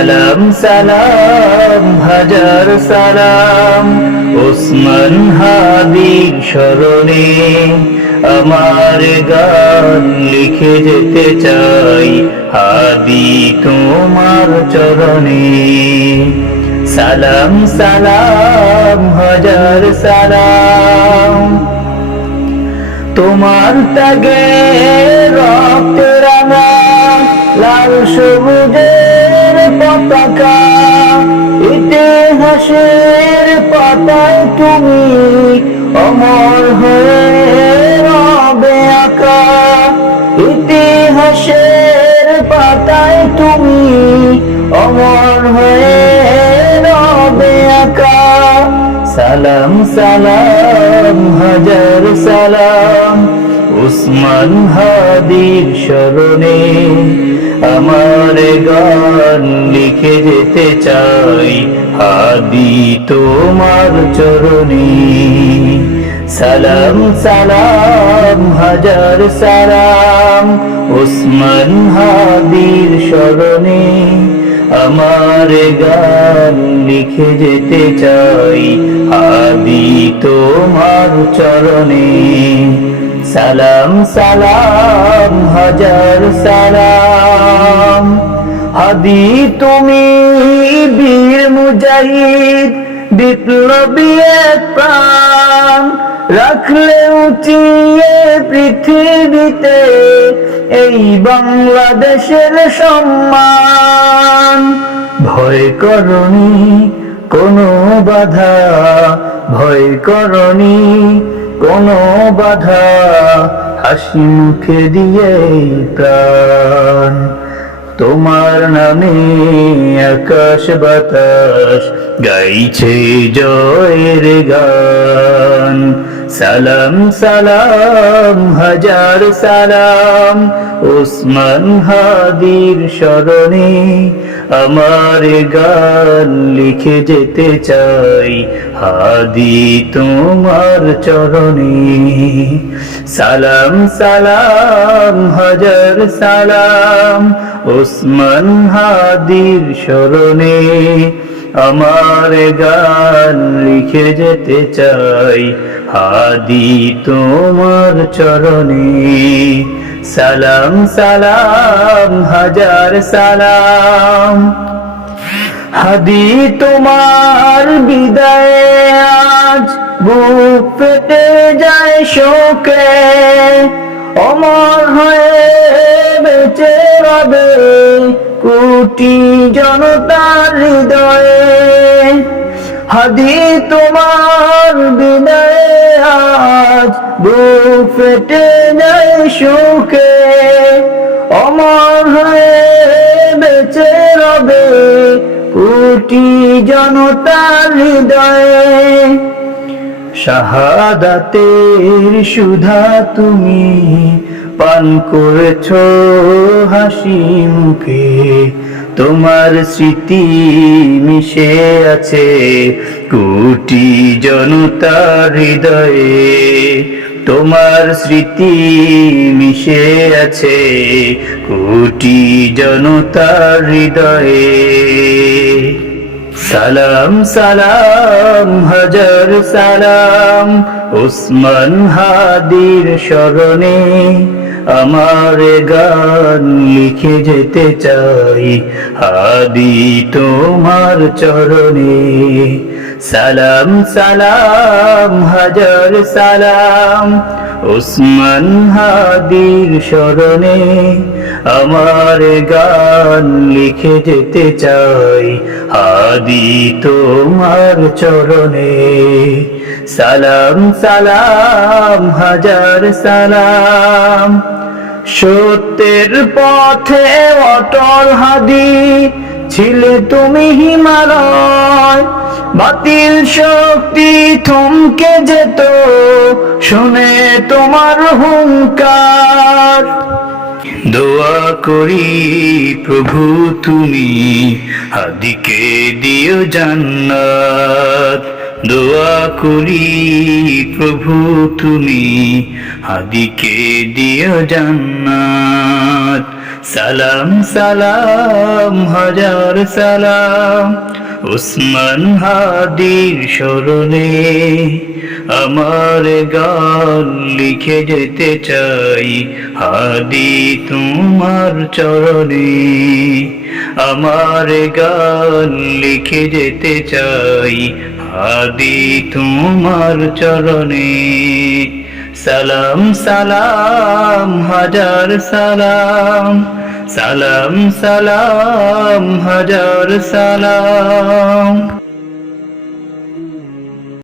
সালাম সালাম হাজার সালাম ওসমান হাদির স্মরণে আমার গান লিখে যেতে চাই হাদি তোমার চরণে সালাম সালাম হাজার সালাম তোমার ত্যাগে রক্তে রাঙা লাল সবুজের পতাকা ইতিহাসের পাতায় তুমি অমর হয়ে রবে আঁকা ইতিহাসের পাতায় তুমি অমর হয়ে রবে আঁকা সালাম সালাম হাজার সালাম ওসমান হাদির স্মরণে আমার গান লিখে যেতে চাই হাদি তোমার চরণে সালাম সালাম হাজার সালাম ওসমান হাদির স্মরণে আমার গান লিখে যেতে চাই হাদি তোমার চরণে সালাম সালাম হাজার সালাম হাদি তুমি বীর মুজাহিদ বিপ্লবী এক প্রাণ রাখলে উঁচিয়ে পৃথিবীতে এই বাংলাদেশের সম্মান ভয় করনি কোনো বাধা ভয় করনি কোনো বাধা হাসি মুখে দিয়ে প্রাণ তোমার নামে আকাশ বাতাস গাইছে জয়ের গান সালাম সালাম হাজার সালাম ওসমান হাদির স্মরণে আমার গান লিখে যেতে চাই হাদি তোমার চরণে সালাম সালাম হাজার সালাম ওসমান হাদির স্মরণে আমার গান লিখে যেতে চাই হাদি তোমার চরণে সালাম সালাম হাজার সালাম হাদি তোমার বিদায়ে আজ বুক ফেটে যায় শোকে অমর হয়ে বেঁচে রবে কোটি জনতার হৃদয়ে হাদি তোমার বিদায়ে আজ বুক ফেটে যায় শোকে অমর হয়ে বেঁচে রবে কোটি জনতার হৃদয়ে শাহাদাতের সুধা তুমি পান করেছো হাসি মুখে তোমার স্মৃতি মিশে আছে কোটি জনতার হৃদয়ে তোমার স্মৃতি মিশে আছে কোটি জনতার হৃদয়ে সালাম সালাম হাজার সালাম ওসমান হাদির স্মরণে আমার গান লিখে যেতে চাই হাদি তোমার চরণে সালাম সালাম হাজার সালাম ওসমান হাদির স্মরণে আমার গান লিখে যেতে চাই হাদি তোমার চরণে সালাম সালাম হাজার সালাম সত্যের পথে অটল হাদি ছিলে তুমি হিমালয় বাতিল শক্তি থমকে যেত শুনে তোমার হুঙ্কার দোয়া করি প্রভু তুমি হাদিকে দিও জান্নাত দোয়া করি প্রভু তুমি হাদিকে দিও জান্নাত সালাম সালাম হাজার সালাম উসমান হাদির স্মরণে আমার গান লিখে যেতে চাই হাদি তোমার চরণে আমার গান লিখে যেতে চাই হাদি তোমার চরণে সালাম সালাম হাজার সালাম সালাম সালাম হাজার সালাম